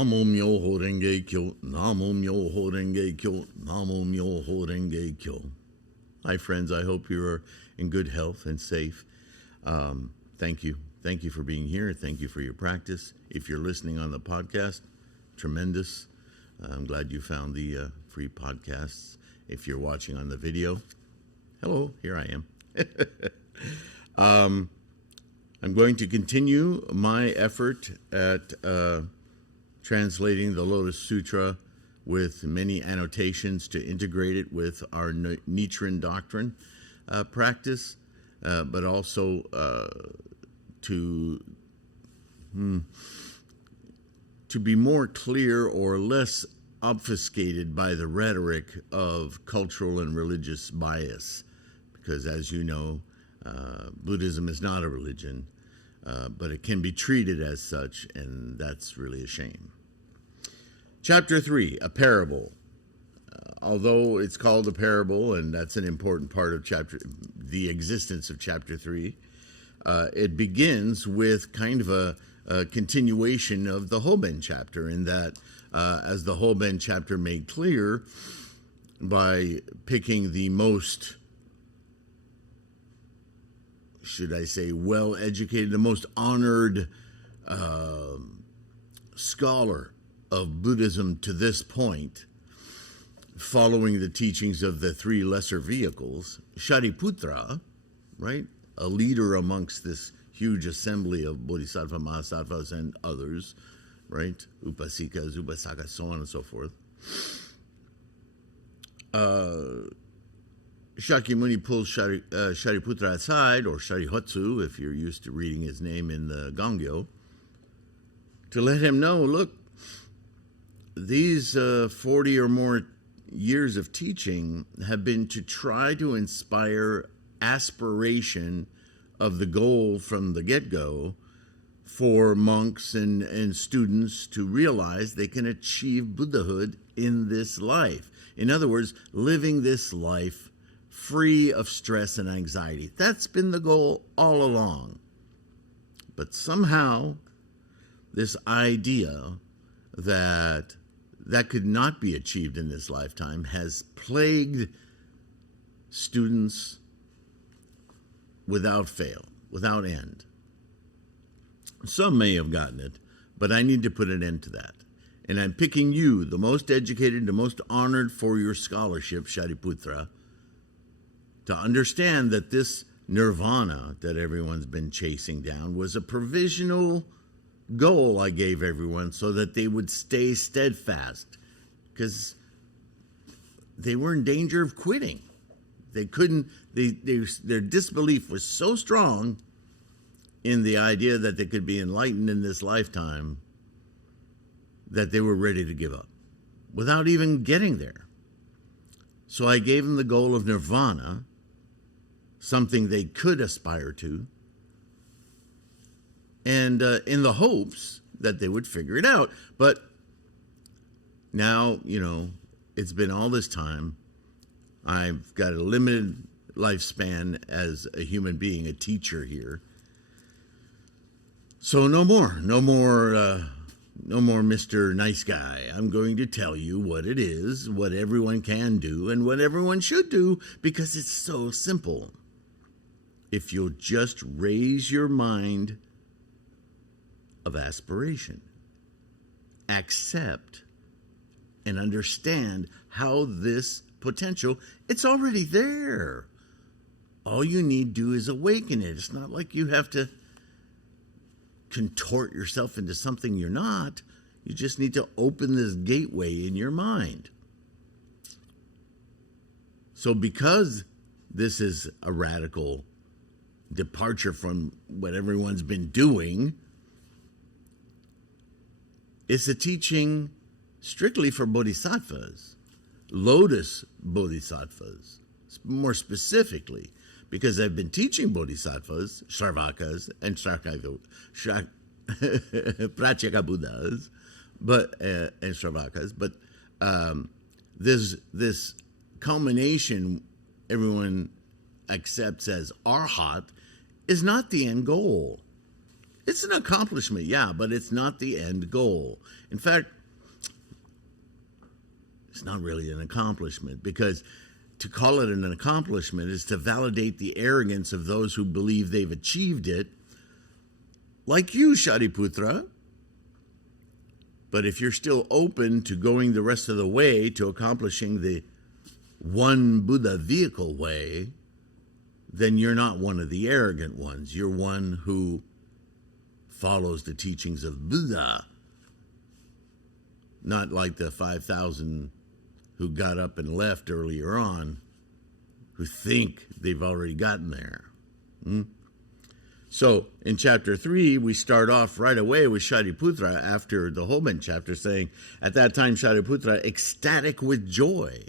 Namo Myoho Renge Kyo, Namo Myoho Renge Kyo, Namo Myoho Renge Kyo. Hi, friends. I hope you are in good health and safe. Thank you. Thank you for being here. Thank you for your practice. If you're listening on the podcast, tremendous. I'm glad you found the free podcasts. If you're watching on the video, hello, here I am. I'm going to continue my effort at translating the Lotus Sutra with many annotations to integrate it with our Nichiren doctrine practice, but also to be more clear or less obfuscated by the rhetoric of cultural and religious bias. Because as you know, Buddhism is not a religion, but it can be treated as such, and that's really a shame. Chapter 3, a parable. Although it's called a parable, and that's an important part of the existence of chapter 3, it begins with kind of a continuation of the Hoben chapter, in that, as the Hoben chapter made clear, by picking the most, should I say, well-educated, the most honored scholar of Buddhism to this point, following the teachings of the three lesser vehicles, Sariputra, right, a leader amongst this huge assembly of bodhisattva, mahasattvas, and others, right, upasikas, upasakas, so on and so forth. Shakyamuni pulls Sariputra aside, or Sharihotsu, if you're used to reading his name in the Gongyo, to let him know, look, these 40 or more years of teaching have been to try to inspire aspiration of the goal from the get-go for monks and students to realize they can achieve Buddhahood in this life. In other words, living this life free of stress and anxiety. That's been the goal all along. But somehow, this idea that could not be achieved in this lifetime has plagued students without fail, without end. Some may have gotten it, but I need to put an end to that. And I'm picking you, the most educated, the most honored for your scholarship, Shariputra, to understand that this nirvana that everyone's been chasing down was a provisional goal I gave everyone so that they would stay steadfast, because they were in danger of quitting. They couldn't, their disbelief was so strong in the idea that they could be enlightened in this lifetime that they were ready to give up without even getting there. So I gave them the goal of nirvana, something they could aspire to, and in the hopes that they would figure it out. But now, it's been all this time. I've got a limited lifespan as a human being, a teacher here. So no more Mr. Nice Guy. I'm going to tell you what it is, what everyone can do, and what everyone should do, because it's so simple. If you'll just raise your mind of aspiration, accept and understand how this potential, it's already there. All you need to do is awaken it. It's not like you have to contort yourself into something you're not. You just need to open this gateway in your mind. So because this is a radical departure from what everyone's been doing, it's a teaching strictly for bodhisattvas, lotus bodhisattvas, more specifically, because I've been teaching bodhisattvas, Shravakas, and Pratyeka Buddhas, and Shravakas, but this culmination everyone accepts as arhat is not the end goal. It's an accomplishment, yeah, but it's not the end goal. In fact, it's not really an accomplishment, because to call it an accomplishment is to validate the arrogance of those who believe they've achieved it, like you, Shariputra. But if you're still open to going the rest of the way to accomplishing the one Buddha vehicle way, then you're not one of the arrogant ones. You're one who follows the teachings of Buddha, not like the 5,000 who got up and left earlier on, who think they've already gotten there. So in chapter 3, we start off right away with Shariputra after the Hoban chapter saying, at that time Shariputra, ecstatic with joy.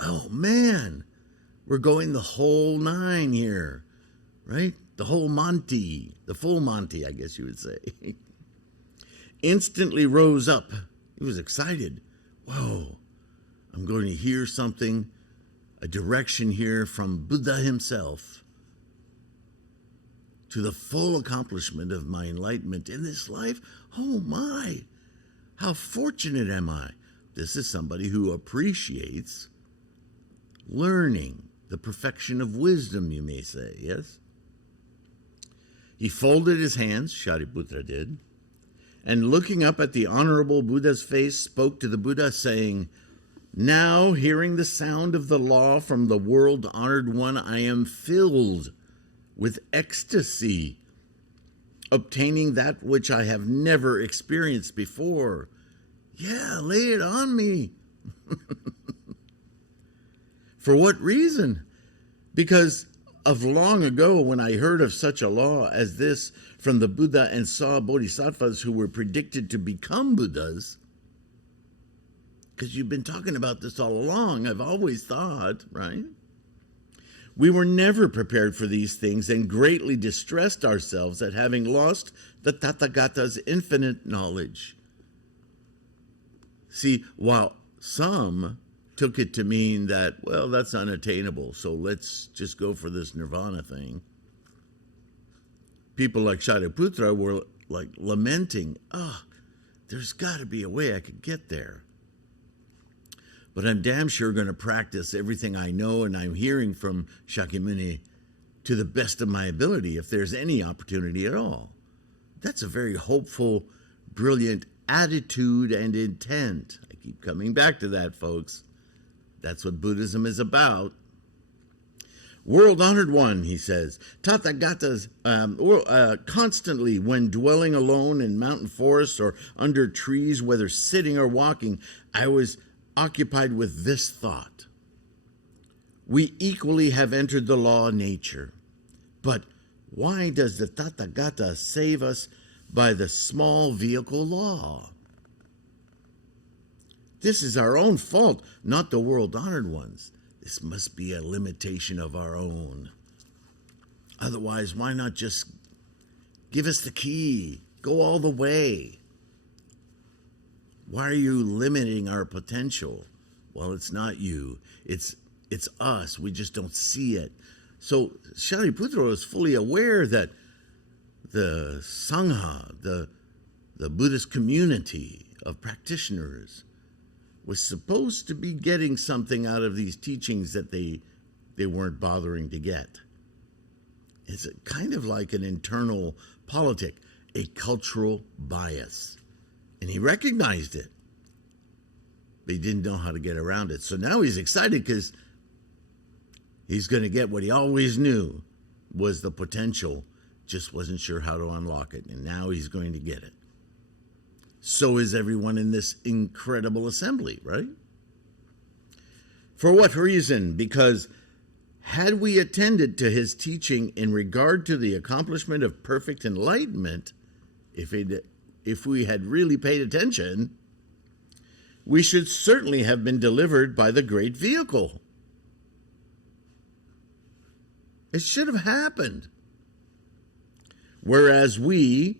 Oh man, we're going the whole 9 here, right? The whole Monty, the full Monty, I guess you would say. Instantly rose up. He was excited. Whoa, I'm going to hear something, a direction here from Buddha himself to the full accomplishment of my enlightenment in this life. Oh my, how fortunate am I? This is somebody who appreciates learning, the perfection of wisdom, you may say, yes? He folded his hands, Shariputra did, and looking up at the honorable Buddha's face, spoke to the Buddha, saying, now, hearing the sound of the law from the world-honored one, I am filled with ecstasy, obtaining that which I have never experienced before. Yeah, lay it on me. For what reason? Because of long ago, when I heard of such a law as this from the Buddha and saw bodhisattvas who were predicted to become Buddhas, because you've been talking about this all along, I've always thought, right? We were never prepared for these things and greatly distressed ourselves at having lost the Tathagata's infinite knowledge. See, while some took it to mean that, well, that's unattainable, so let's just go for this nirvana thing, people like Shariputra were like lamenting, there's got to be a way I could get there. But I'm damn sure going to practice everything I know and I'm hearing from Shakyamuni to the best of my ability if there's any opportunity at all. That's a very hopeful, brilliant attitude and intent. I keep coming back to that, folks. That's what Buddhism is about. World-honored one, he says, Tathagatas constantly, when dwelling alone in mountain forests or under trees, whether sitting or walking, I was occupied with this thought. We equally have entered the law of nature, but why does the Tathagata save us by the small vehicle law? This is our own fault, not the world-honored ones. This must be a limitation of our own. Otherwise, why not just give us the key, go all the way? Why are you limiting our potential? Well, it's not you. It's us. We just don't see it. So Shariputra was fully aware that the Sangha, the Buddhist community of practitioners, was supposed to be getting something out of these teachings that they weren't bothering to get. It's kind of like an internal politic, a cultural bias. And he recognized it, but he didn't know how to get around it. So now he's excited because he's going to get what he always knew was the potential, just wasn't sure how to unlock it. And now he's going to get it. So is everyone in this incredible assembly, right? For what reason? Because had we attended to his teaching in regard to the accomplishment of perfect enlightenment, if we had really paid attention, we should certainly have been delivered by the great vehicle. It should have happened. Whereas we,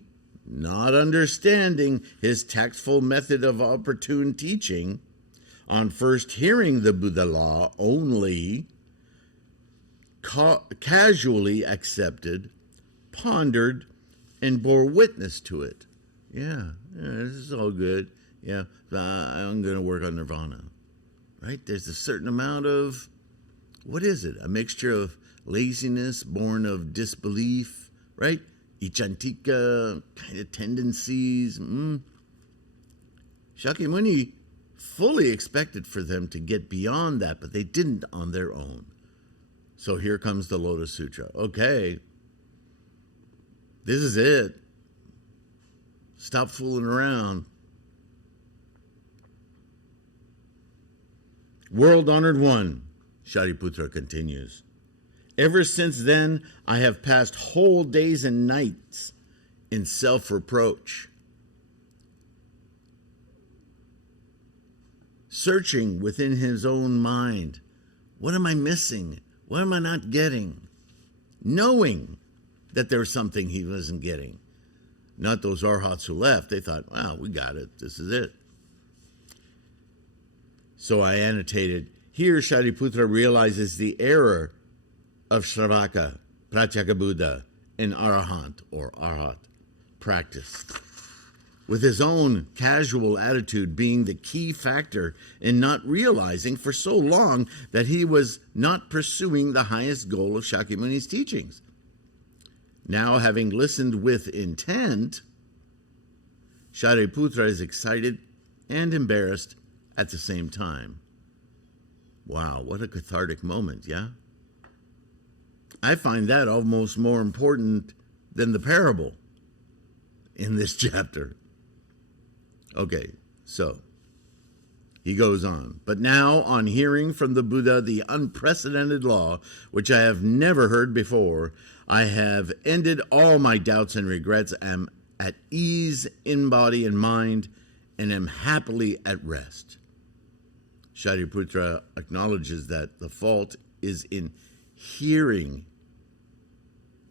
not understanding his tactful method of opportune teaching, on first hearing the Buddha law only, casually accepted, pondered, and bore witness to it. Yeah, this is all good. Yeah, I'm going to work on nirvana. Right? There's a certain amount of, what is it? A mixture of laziness born of disbelief, right? Ichantika kind of tendencies. Shakyamuni fully expected for them to get beyond that, but they didn't on their own. So here comes the Lotus Sutra. Okay, this is it. Stop fooling around. World-honored one, Sariputra continues. Ever since then, I have passed whole days and nights in self-reproach, searching within his own mind. What am I missing? What am I not getting? Knowing that there's something he wasn't getting. Not those arhats who left. They thought, wow, we got it. This is it. So I annotated, here Shariputra realizes the error of Shravaka, Pratyeka Buddha, and Arahant, or Arhat, practice, with his own casual attitude being the key factor in not realizing for so long that he was not pursuing the highest goal of Shakyamuni's teachings. Now, having listened with intent, Shariputra is excited and embarrassed at the same time. Wow, what a cathartic moment, yeah? I find that almost more important than the parable in this chapter. Okay, so he goes on. But now, on hearing from the Buddha the unprecedented law, which I have never heard before, I have ended all my doubts and regrets, am at ease in body and mind, and am happily at rest. Shariputra acknowledges that the fault is in hearing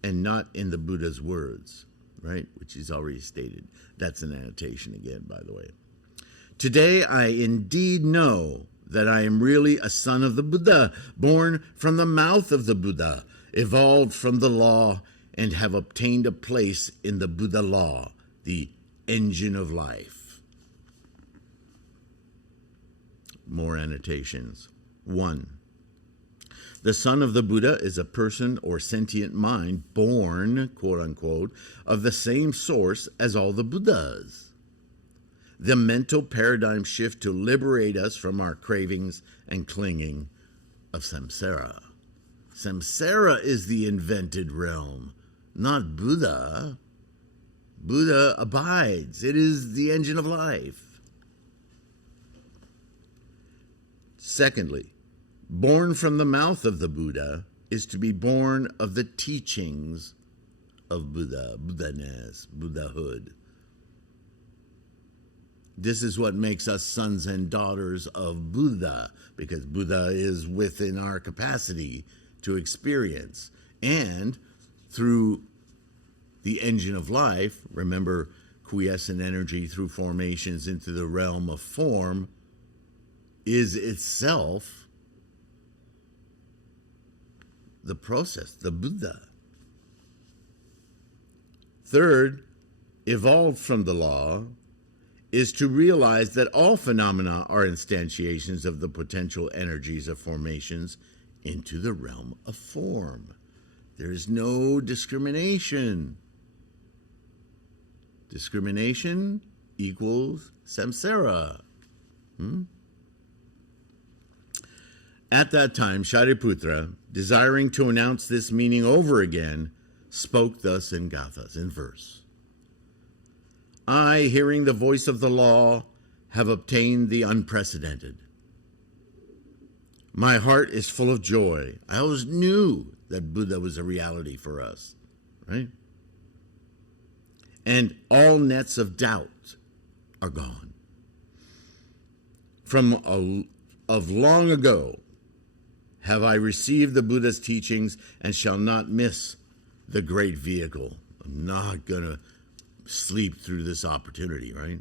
and not in the Buddha's words, right? Which he's already stated. That's an annotation again, by the way. Today I indeed know that I am really a son of the Buddha, born from the mouth of the Buddha, evolved from the law, and have obtained a place in the Buddha law, the engine of life. More annotations. 1. The son of the Buddha is a person or sentient mind born, quote unquote, of the same source as all the Buddhas. The mental paradigm shift to liberate us from our cravings and clinging of samsara. Samsara is the invented realm, not Buddha. Buddha abides. It is the engine of life. Secondly, born from the mouth of the Buddha is to be born of the teachings of Buddha, Buddha-ness, Buddhahood. This is what makes us sons and daughters of Buddha, because Buddha is within our capacity to experience. And through the engine of life, remember, quiescent energy through formations into the realm of form is itself the process, the Buddha. Third, evolved from the law, is to realize that all phenomena are instantiations of the potential energies of formations into the realm of form. There is no discrimination. Discrimination equals samsara. At that time, Shariputra, desiring to announce this meaning over again, spoke thus in gathas, in verse. I, hearing the voice of the law, have obtained the unprecedented. My heart is full of joy. I always knew that Buddha was a reality for us, right? And all nets of doubt are gone. Of long ago have I received the Buddha's teachings and shall not miss the great vehicle. I'm not going to sleep through this opportunity, right?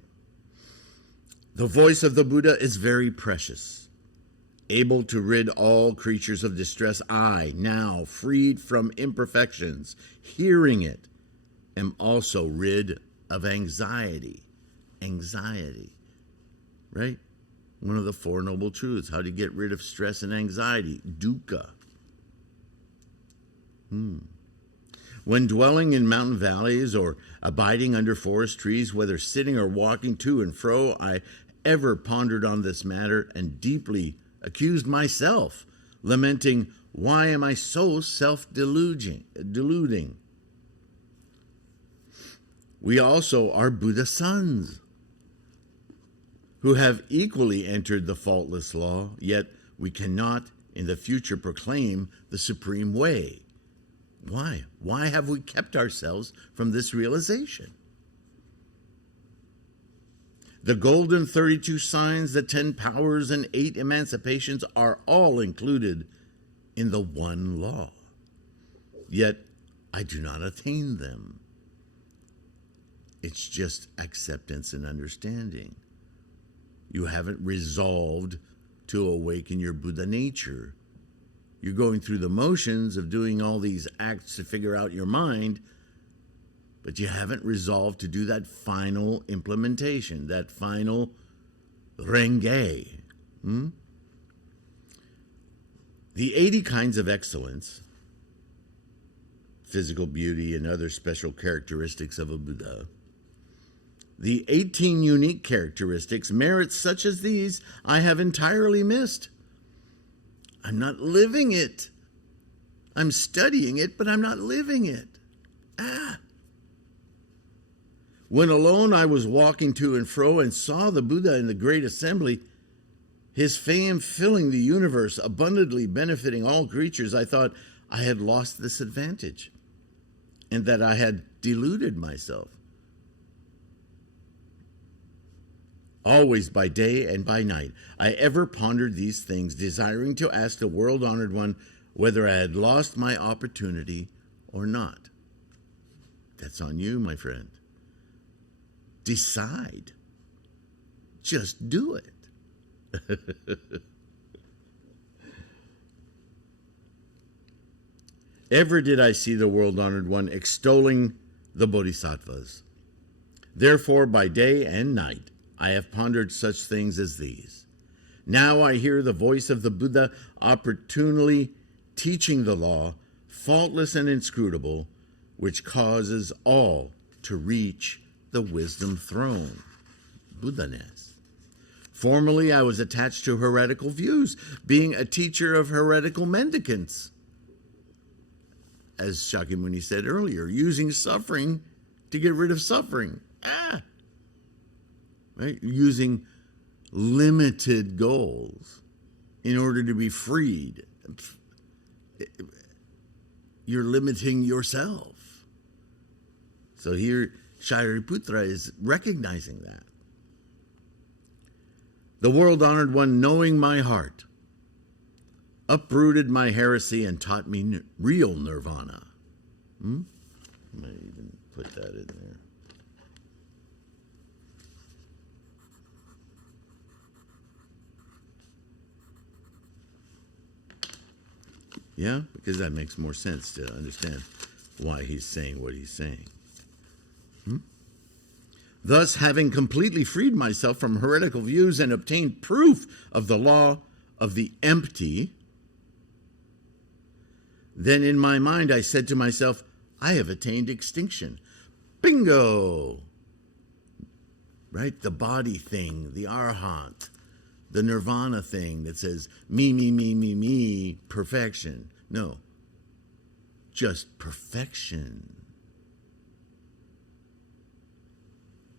The voice of the Buddha is very precious, able to rid all creatures of distress. I, now freed from imperfections, hearing it, am also rid of anxiety. Anxiety, right? One of the Four Noble Truths. How to get rid of stress and anxiety. Dukkha. When dwelling in mountain valleys or abiding under forest trees, whether sitting or walking to and fro, I ever pondered on this matter and deeply accused myself, lamenting, why am I so self-deluding? We also are Buddha sons who have equally entered the faultless law, yet we cannot in the future proclaim the supreme way. Why? Why have we kept ourselves from this realization? The golden 32 signs, the 10 powers, and 8 emancipations are all included in the one law. Yet I do not attain them. It's just acceptance and understanding. You haven't resolved to awaken your Buddha nature. You're going through the motions of doing all these acts to figure out your mind, but you haven't resolved to do that final implementation, that final renge. The 80 kinds of excellence, physical beauty and other special characteristics of a Buddha, the 18 unique characteristics, merits such as these, I have entirely missed. I'm not living it. I'm studying it, but I'm not living it. When alone I was walking to and fro and saw the Buddha in the great assembly, his fame filling the universe, abundantly benefiting all creatures, I thought I had lost this advantage and that I had deluded myself. Always by day and by night, I ever pondered these things, desiring to ask the world-honored one whether I had lost my opportunity or not. That's on you, my friend. Decide. Just do it. Ever did I see the world-honored one extolling the bodhisattvas. Therefore, by day and night, I have pondered such things as these. Now I hear the voice of the Buddha opportunely teaching the law, faultless and inscrutable, which causes all to reach the wisdom throne, Buddha-ness. Formerly, I was attached to heretical views, being a teacher of heretical mendicants. As Shakyamuni said earlier, using suffering to get rid of suffering. Right? Using limited goals in order to be freed. You're limiting yourself. So here, Sariputra is recognizing that. The world-honored one, knowing my heart, uprooted my heresy and taught me real nirvana. I might even put that in there. Yeah, because that makes more sense to understand why he's saying what he's saying. Thus, having completely freed myself from heretical views and obtained proof of the law of the empty, then in my mind I said to myself, I have attained extinction. Bingo! Right? The body thing, the arhat, the nirvana thing that says, me, perfection. No, just perfection.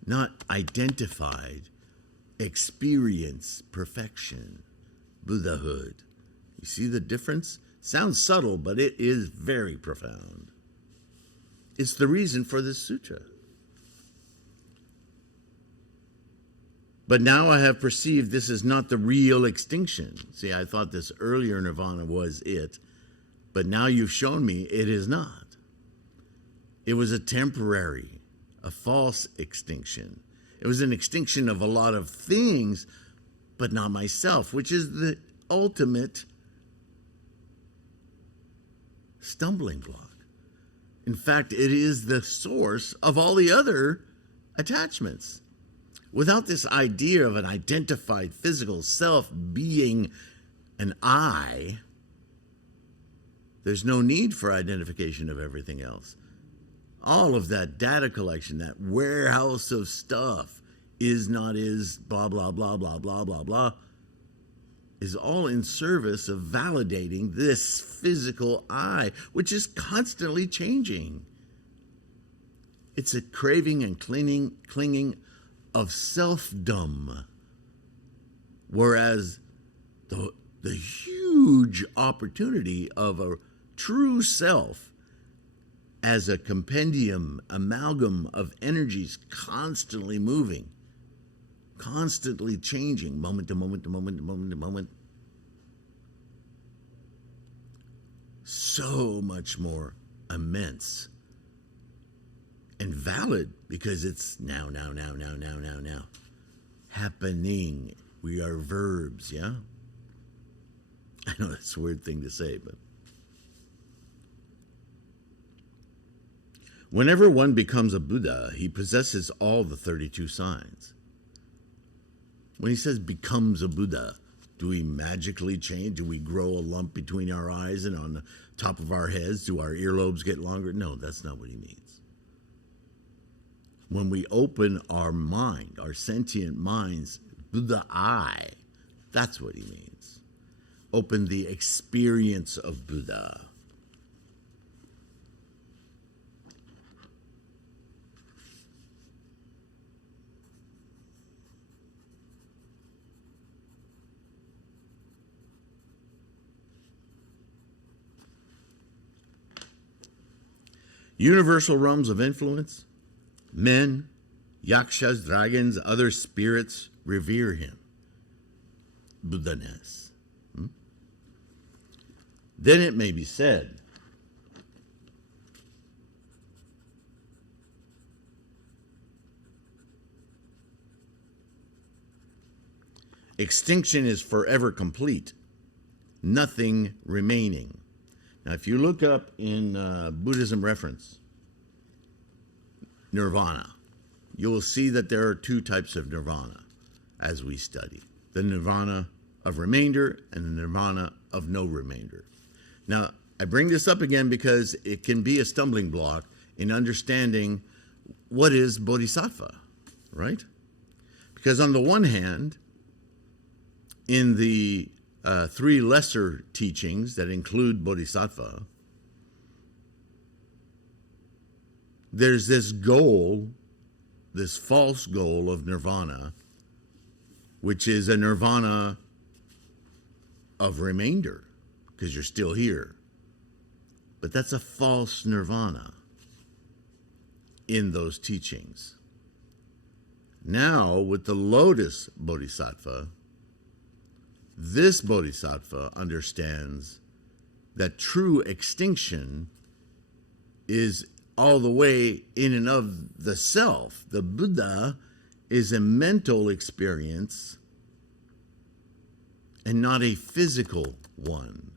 Not identified, experience perfection, Buddhahood. You see the difference? Sounds subtle, but it is very profound. It's the reason for this sutra. But now I have perceived this is not the real extinction. See, I thought this earlier nirvana was it, but now you've shown me it is not. It was a temporary, a false extinction. It was an extinction of a lot of things, but not myself, which is the ultimate stumbling block. In fact, it is the source of all the other attachments. Without this idea of an identified physical self being an I, there's no need for identification of everything else. All of that data collection, that warehouse of stuff, is, not is, blah, blah, blah, blah, blah, blah, blah, is all in service of validating this physical I, which is constantly changing. It's a craving and clinging of selfdom, whereas the huge opportunity of a true self as a compendium, amalgam of energies constantly moving, constantly changing, moment to moment to moment to moment to moment. So much more immense and valid because it's now happening. We are verbs, yeah? I know that's a weird thing to say, but whenever one becomes a Buddha, he possesses all the 32 signs. When he says becomes a Buddha, do we magically change? Do we grow a lump between our eyes and on the top of our heads? Do our earlobes get longer? No, that's not what he means. When we open our mind, our sentient minds, Buddha I, that's what he means. Open the experience of Buddha. Universal realms of influence, men, yakshas, dragons, other spirits revere him. Buddha-ness. Then it may be said, extinction is forever complete, nothing remaining. Now, if you look up in Buddhism reference, nirvana, you will see that there are two types of nirvana as we study. The nirvana of remainder and the nirvana of no remainder. Now, I bring this up again because it can be a stumbling block in understanding what is bodhisattva, right? Because on the one hand, in the three lesser teachings that include bodhisattva, there's this goal, this false goal of nirvana, which is a nirvana of remainder, because you're still here. But that's a false nirvana in those teachings. Now, with the Lotus Bodhisattva, this Bodhisattva understands that true extinction is all the way in and of the self. The Buddha is a mental experience and not a physical one.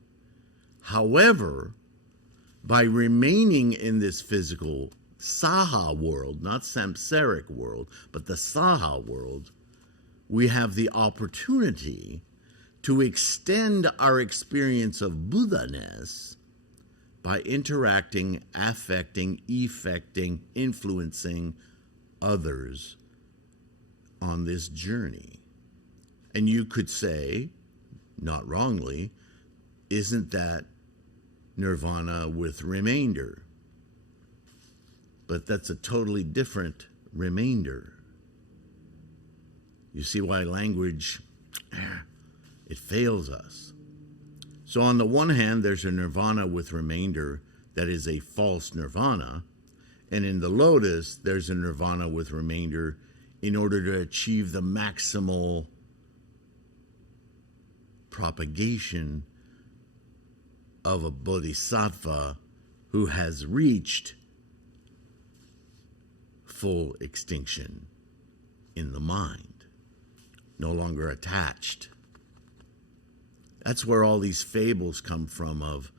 However, by remaining in this physical saha world, not samsaric world, but the saha world, we have the opportunity to extend our experience of Buddha-ness by interacting, affecting, effecting, influencing others on this journey. And you could say, not wrongly, isn't that nirvana with remainder? But that's a totally different remainder. You see why language, it fails us. So on the one hand, there's a nirvana with remainder that is a false nirvana. And in the lotus, there's a nirvana with remainder in order to achieve the maximal propagation of a bodhisattva who has reached full extinction in the mind, no longer attached. That's where all these fables come from of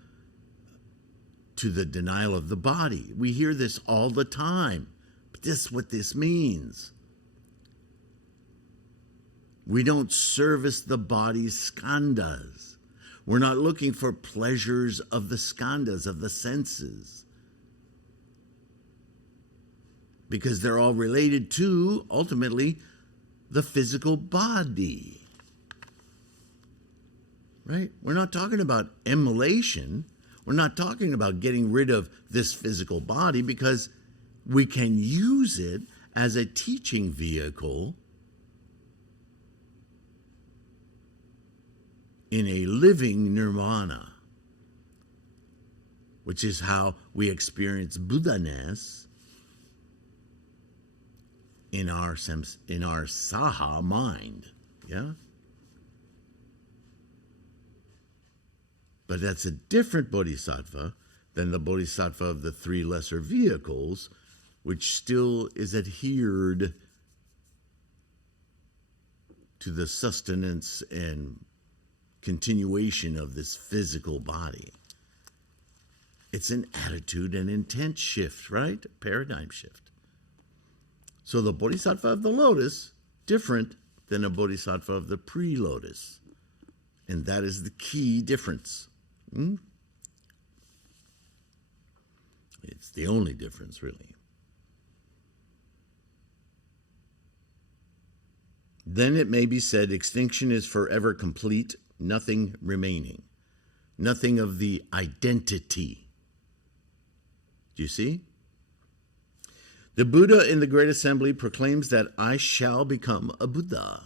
to the denial of the body. We hear this all the time, but this is what this means. We don't service the body's skandhas. We're not looking for pleasures of the skandhas, of the senses, because they're all related to, ultimately, the physical body. Right? We're not talking about immolation. We're not talking about getting rid of this physical body, because we can use it as a teaching vehicle in a living nirvana, which is how we experience Buddha-ness in our saha mind. Yeah? But that's a different bodhisattva than the bodhisattva of the three lesser vehicles, which still is adhered to the sustenance and continuation of this physical body. It's an attitude and intent shift, right? Paradigm shift. So the bodhisattva of the lotus, different than a bodhisattva of the pre-lotus. And that is the key difference. It's the only difference, really. Then it may be said, extinction is forever complete, nothing remaining, nothing of the identity. Do you see? The Buddha in the Great Assembly proclaims that I shall become a Buddha.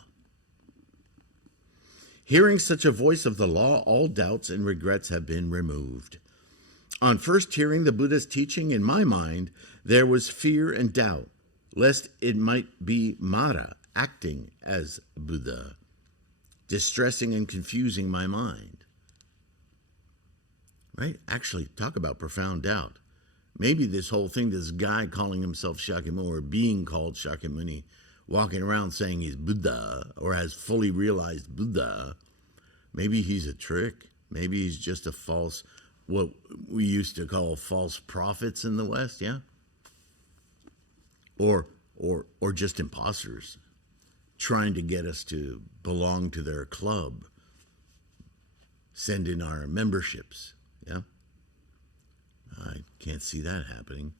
Hearing such a voice of the law, all doubts and regrets have been removed. On first hearing the Buddha's teaching, in my mind, there was fear and doubt, lest it might be Mara acting as Buddha, distressing and confusing my mind. Right? Actually, talk about profound doubt. Maybe this whole thing, this guy calling himself Shakyamuni, or being called Shakyamuni, walking around saying he's Buddha or has fully realized Buddha, maybe he's a trick. Maybe he's just a false, what we used to call false prophets in the West, yeah? Or just imposters trying to get us to belong to their club, send in our memberships, yeah? I can't see that happening.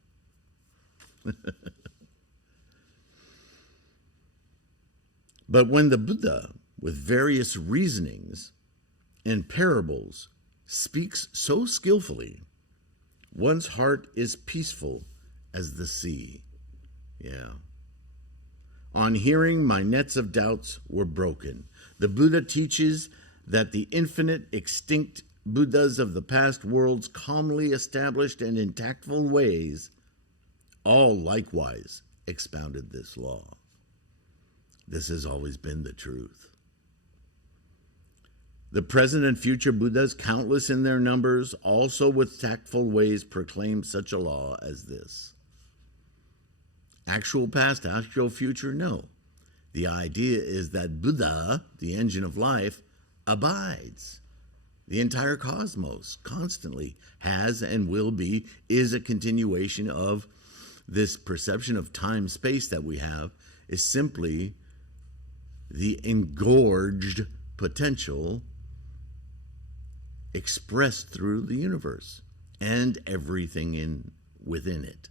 But when the Buddha, with various reasonings and parables, speaks so skillfully, one's heart is peaceful as the sea. Yeah. On hearing, my nets of doubts were broken. The Buddha teaches that the infinite, extinct Buddhas of the past worlds calmly established and in tactful ways, all likewise expounded this law. This has always been the truth. The present and future Buddhas, countless in their numbers, also with tactful ways proclaim such a law as this. Actual past, actual future, no. The idea is that Buddha, the engine of life, abides. The entire cosmos constantly has and will be, is a continuation of this perception of time-space that we have, is simply the engorged potential expressed through the universe and everything within it.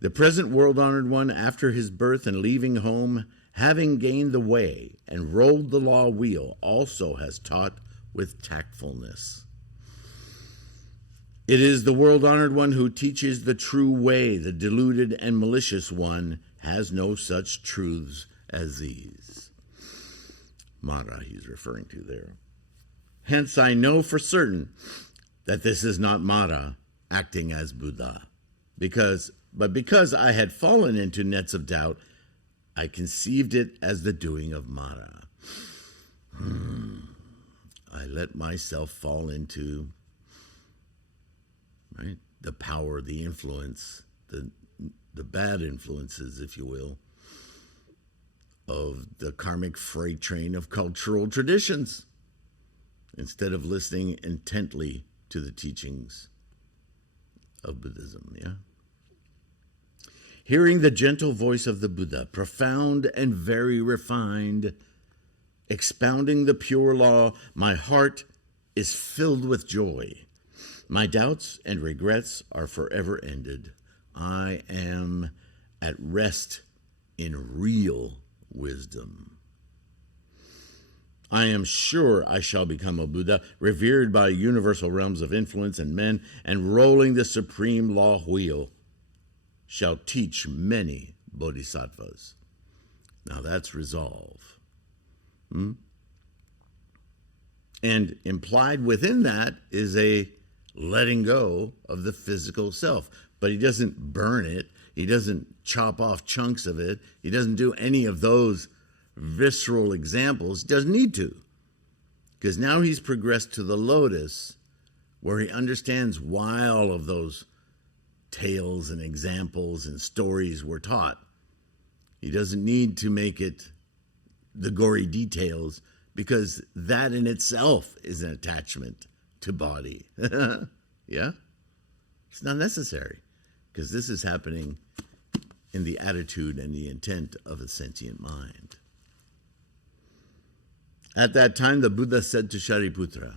The present world-honored one, after his birth and leaving home, having gained the way and rolled the law wheel, also has taught with tactfulness. It is the world-honored one who teaches the true way. The deluded and malicious one has no such truths as these. Mara he's referring to there. Hence I know for certain that this is not Mara acting as Buddha. Because I had fallen into nets of doubt, I conceived it as the doing of Mara. I let myself fall into, right, the power, the influence, the bad influences, if you will, of the karmic freight train of cultural traditions, instead of listening intently to the teachings of Buddhism, yeah? Hearing the gentle voice of the Buddha, profound and very refined, expounding the pure law, my heart is filled with joy. My doubts and regrets are forever ended. I am at rest in real wisdom. I am sure I shall become a Buddha, revered by universal realms of influence and men, and rolling the supreme law wheel, shall teach many bodhisattvas. Now that's resolve. And implied within that is a letting go of the physical self. But he doesn't burn it. He doesn't chop off chunks of it. He doesn't do any of those visceral examples. He doesn't need to. Because now he's progressed to the lotus, where he understands why all of those tales and examples and stories were taught. He doesn't need to make it the gory details, because that in itself is an attachment to body. Yeah? It's not necessary, because this is happening in the attitude and the intent of a sentient mind. At that time, the Buddha said to Sariputra,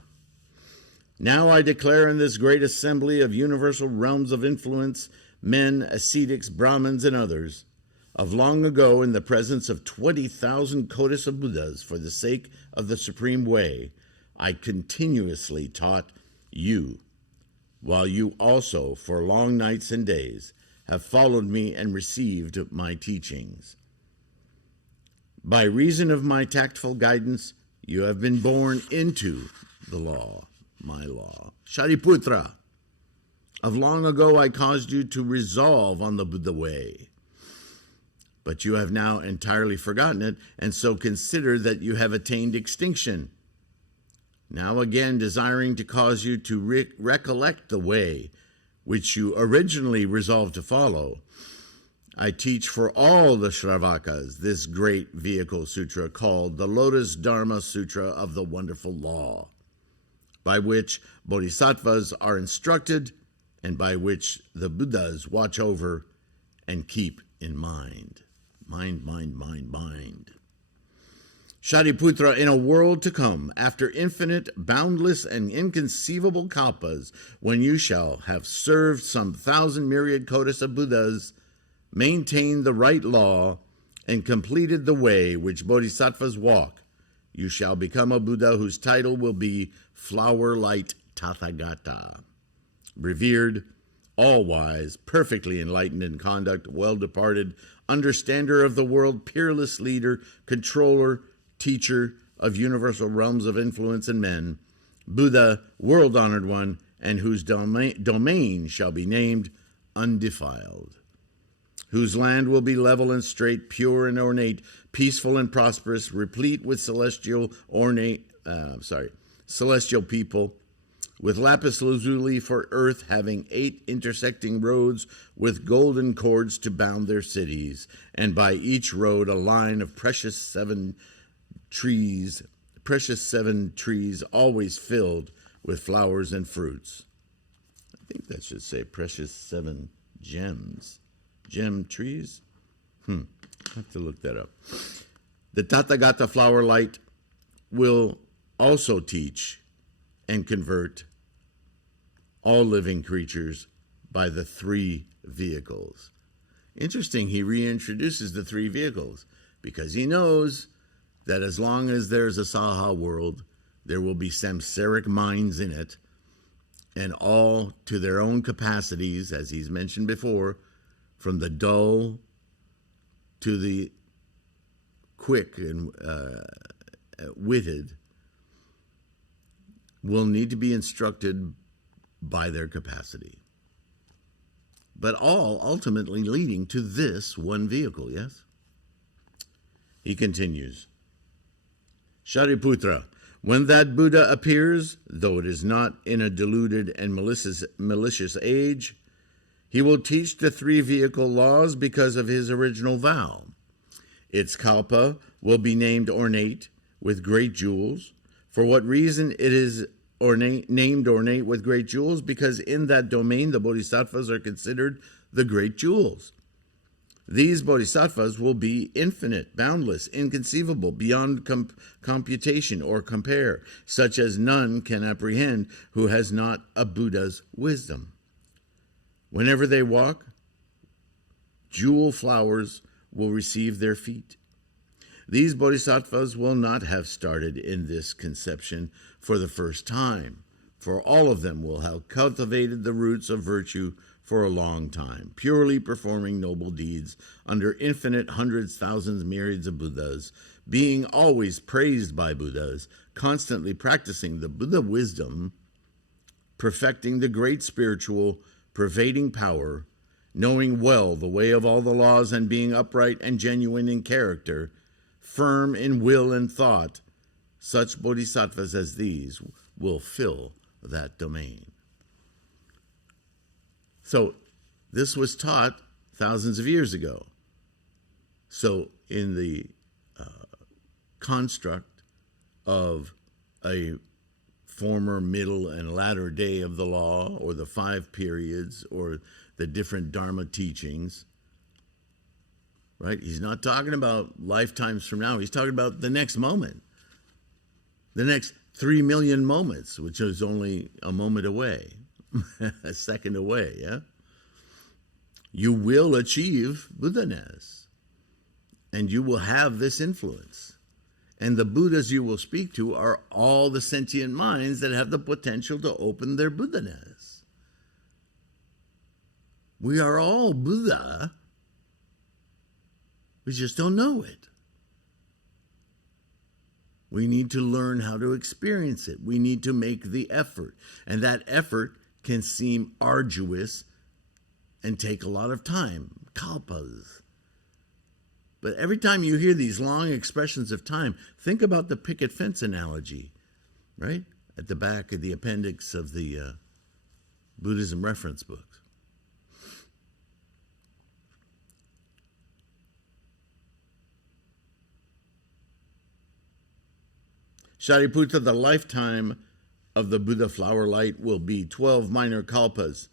now I declare in this great assembly of universal realms of influence, men, ascetics, Brahmins, and others, of long ago in the presence of 20,000 kotis of Buddhas, for the sake of the supreme way, I continuously taught you, while you also, for long nights and days, have followed me and received my teachings. By reason of my tactful guidance, you have been born into the law, my law. Sariputra, of long ago I caused you to resolve on the Buddha way, but you have now entirely forgotten it, and so consider that you have attained extinction. Now again, desiring to cause you to recollect the way which you originally resolved to follow, I teach for all the Shravakas this great vehicle sutra called the Lotus Dharma Sutra of the Wonderful Law, by which bodhisattvas are instructed and by which the Buddhas watch over and keep in mind. Mind, mind, mind, mind. Shariputra, in a world to come, after infinite, boundless, and inconceivable kalpas, when you shall have served some 1,000 myriad kotis of Buddhas, maintained the right law, and completed the way which bodhisattvas walk, you shall become a Buddha whose title will be Flower Light Tathagata, revered, all-wise, perfectly enlightened in conduct, well-departed, understander of the world, peerless leader, controller, teacher of universal realms of influence and men, Buddha, world-honored one, and whose domain shall be named undefiled, whose land will be level and straight, pure and ornate, peaceful and prosperous, replete with celestial people, with lapis lazuli for earth, having 8 intersecting roads with golden cords to bound their cities, and by each road a line of precious seven trees always filled with flowers and fruits. I think that should say precious 7 gems. Gem trees? I have to look that up. The Tathagata flower light will also teach and convert all living creatures by the 3 vehicles. Interesting, he reintroduces the 3 vehicles because he knows that as long as there's a Saha world, there will be samsaric minds in it, and all to their own capacities, as he's mentioned before, from the dull to the quick and witted, will need to be instructed by their capacity. But all ultimately leading to this one vehicle, yes? He continues, Shariputra, when that Buddha appears, though it is not in a deluded and malicious age, he will teach the 3 vehicle laws because of his original vow. Its kalpa will be named ornate with great jewels, for what reason it is named ornate with great jewels, because in that domain the bodhisattvas are considered the great jewels. These bodhisattvas will be infinite, boundless, inconceivable, beyond computation or compare, such as none can apprehend who has not a Buddha's wisdom. Whenever they walk, jewel flowers will receive their feet. These bodhisattvas will not have started in this conception for the first time, for all of them will have cultivated the roots of virtue for a long time, purely performing noble deeds under infinite hundreds, thousands, myriads of Buddhas, being always praised by Buddhas, constantly practicing the Buddha wisdom, perfecting the great spiritual, pervading power, knowing well the way of all the laws, and being upright and genuine in character, firm in will and thought. Such bodhisattvas as these will fill that domain. So this was taught thousands of years ago. So in the construct of a former, middle, and latter day of the law, or the 5 periods, or the different Dharma teachings, right? He's not talking about lifetimes from now. He's talking about the next moment, the next 3 million moments, which is only a moment away, a second away, yeah? You will achieve Buddha-ness, and you will have this influence. And the Buddhas you will speak to are all the sentient minds that have the potential to open their Buddha-ness. We are all Buddha. We just don't know it. We need to learn how to experience it. We need to make the effort. And that effort can seem arduous and take a lot of time, kalpas. But every time you hear these long expressions of time, think about the picket fence analogy, right? At the back of the appendix of the Buddhism reference books. Sariputra, the lifetime of the Buddha flower light will be 12 minor kalpas.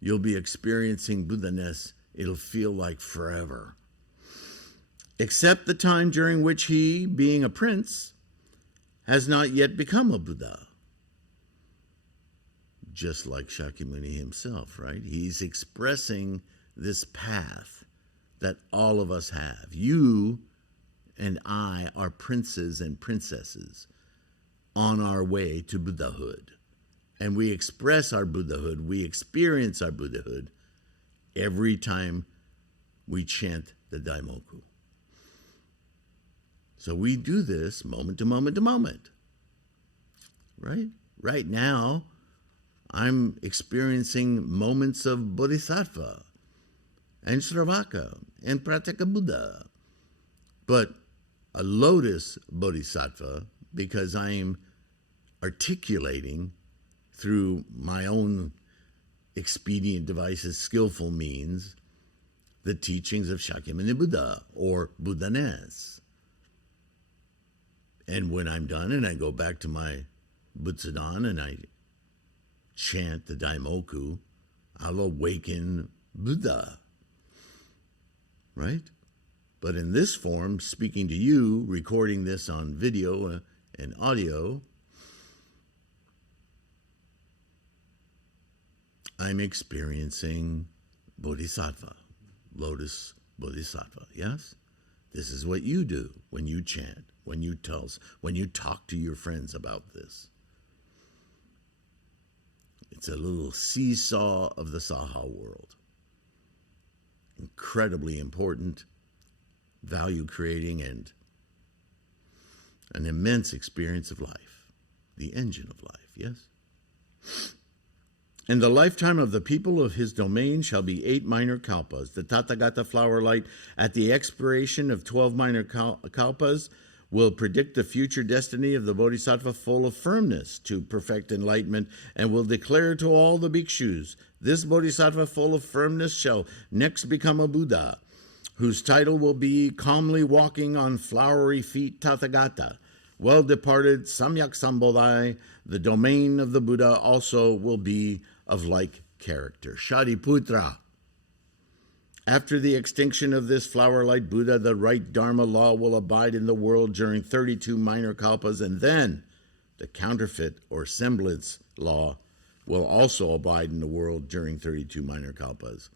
You'll be experiencing Buddha-ness. It'll feel like forever. Except the time during which he, being a prince, has not yet become a Buddha. Just like Shakyamuni himself, right? He's expressing this path that all of us have. You and I are princes and princesses on our way to Buddhahood. And we express our Buddhahood, we experience our Buddhahood every time we chant the Daimoku. So we do this moment to moment to moment, right? Right now, I'm experiencing moments of Bodhisattva and Sravaka and Pratyeka Buddha, but a Lotus Bodhisattva, because I am articulating through my own expedient devices, skillful means, the teachings of Shakyamuni Buddha, or Buddha-ness. And when I'm done and I go back to my Butsudan and I chant the Daimoku, I'll awaken Buddha, right? But in this form, speaking to you, recording this on video and audio, I'm experiencing Bodhisattva, Lotus Bodhisattva, yes? This is what you do when you chant, when you talk to your friends about this. It's a little seesaw of the Saha world. Incredibly important, value creating, and an immense experience of life. The engine of life, yes? And the lifetime of the people of his domain shall be 8 minor kalpas. The Tathagata flower light at the expiration of 12 minor kalpas will predict the future destiny of the Bodhisattva full of firmness to perfect enlightenment, and will declare to all the bhikshus, this Bodhisattva full of firmness shall next become a Buddha, whose title will be calmly walking on flowery feet Tathagata, well departed Samyak Sambodhai, the domain of the Buddha also will be of like character. Shariputra. After the extinction of this flower-light Buddha, the right Dharma law will abide in the world during 32 minor kalpas, and then the counterfeit or semblance law will also abide in the world during 32 minor kalpas.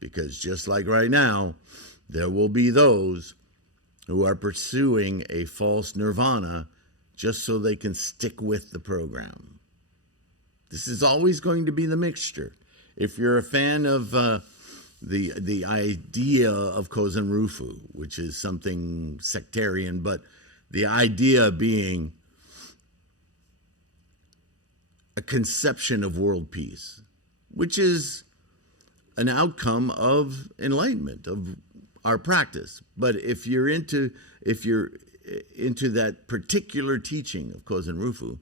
Because just like right now, there will be those who are pursuing a false nirvana just so they can stick with the program. This is always going to be the mixture. If you're a fan of the idea of Kozen Rufu, which is something sectarian, but the idea being a conception of world peace, which is an outcome of enlightenment, of our practice. But if you're into that particular teaching of Kozen Rufu,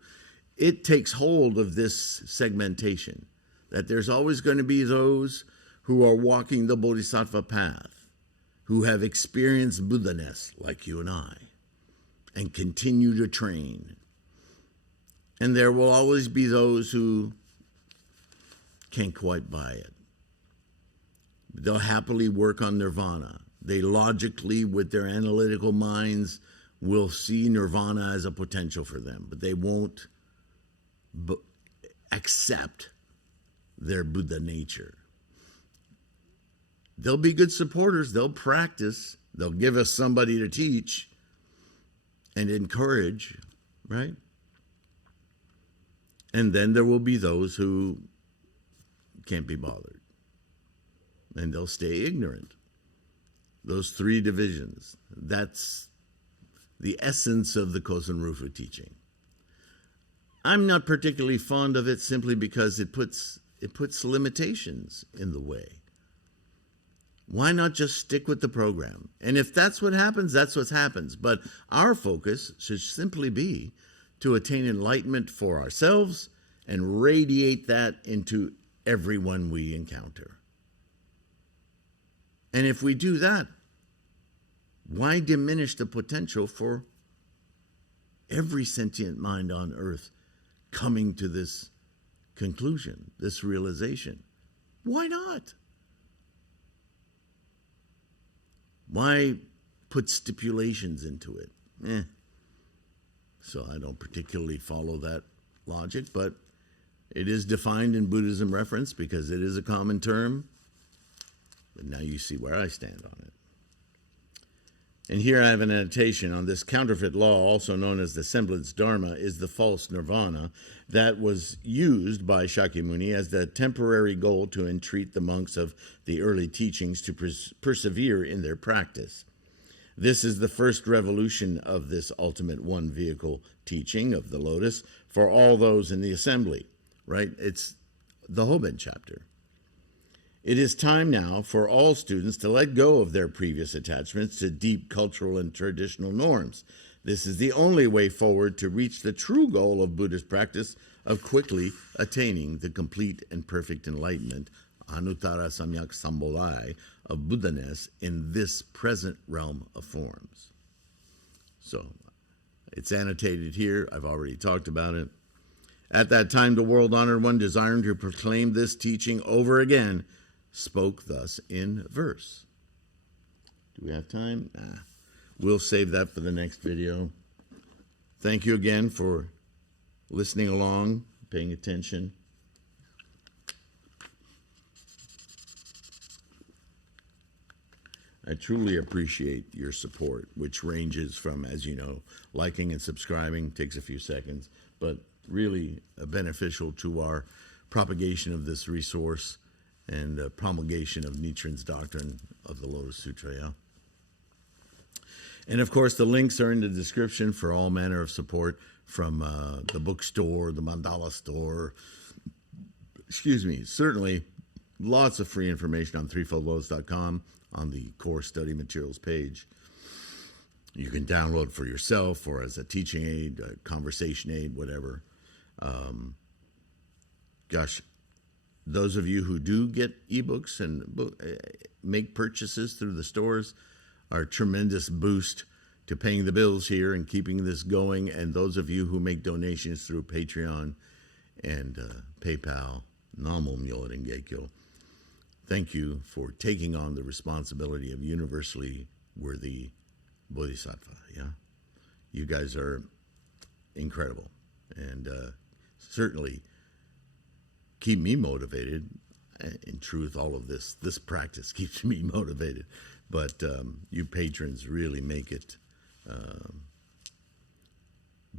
it takes hold of this segmentation, that there's always going to be those who are walking the Bodhisattva path, who have experienced Buddha-ness like you and I, and continue to train. And there will always be those who can't quite buy it. They'll happily work on nirvana. They logically, with their analytical minds, will see nirvana as a potential for them, but they won't accept their Buddha nature. They'll be good supporters. They'll practice. They'll give us somebody to teach and encourage, right? And then there will be those who can't be bothered, and they'll stay ignorant. Those three divisions, that's the essence of the Kozen Rufu teaching. I'm not particularly fond of it simply because it puts limitations in the way. Why not just stick with the program? And if that's what happens, that's what happens. But our focus should simply be to attain enlightenment for ourselves and radiate that into everyone we encounter. And if we do that, why diminish the potential for every sentient mind on earth coming to this conclusion, this realization? Why not? Why put stipulations into it? So I don't particularly follow that logic, but it is defined in Buddhism reference because it is a common term. But now you see where I stand on it. And here I have an annotation on this counterfeit law, also known as the semblance Dharma, is the false nirvana that was used by Shakyamuni as the temporary goal to entreat the monks of the early teachings to persevere in their practice. This is the first revolution of this ultimate one vehicle teaching of the Lotus for all those in the assembly, right? It's the Hoben chapter. It is time now for all students to let go of their previous attachments to deep cultural and traditional norms. This is the only way forward to reach the true goal of Buddhist practice of quickly attaining the complete and perfect enlightenment, Anuttara Samyak Sambodhai, of Buddha-ness in this present realm of forms. So it's annotated here. I've already talked about it. At that time, the world-honored one, desiring to proclaim this teaching over again, spoke thus in verse. Do we have time? We'll save that for the next video. Thank you again for listening along, paying attention. I truly appreciate your support, which ranges from, as you know, liking and subscribing, takes a few seconds, but really beneficial to our propagation of this resource and promulgation of Nichiren's doctrine of the Lotus Sutra. Yeah? And of course, the links are in the description for all manner of support from the bookstore, the mandala store. Excuse me. Certainly, lots of free information on threefoldlotus.com on the core study materials page. You can download for yourself or as a teaching aid, a conversation aid, whatever. Those of you who do get ebooks and make purchases through the stores are a tremendous boost to paying the bills here and keeping this going. And those of you who make donations through Patreon and PayPal, Namo Myoho Renge Kyo, thank you for taking on the responsibility of universally worthy Bodhisattva. Yeah, you guys are incredible, and certainly keep me motivated. In truth, all of this practice keeps me motivated, but you patrons really make it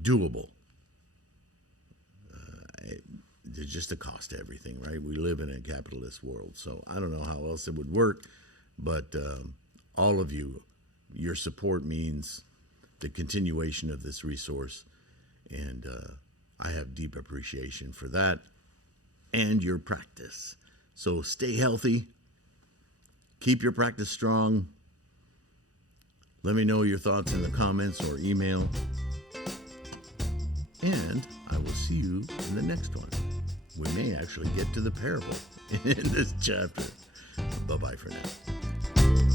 doable. There's just a cost to everything, right? We live in a capitalist world, so I don't know how else it would work, but all of you, your support means the continuation of this resource, and I have deep appreciation for that and your practice. So stay healthy, keep your practice strong. Let me know your thoughts in the comments or email, and I will see you in the next one. We may actually get to the parable in this chapter. Bye-bye for now.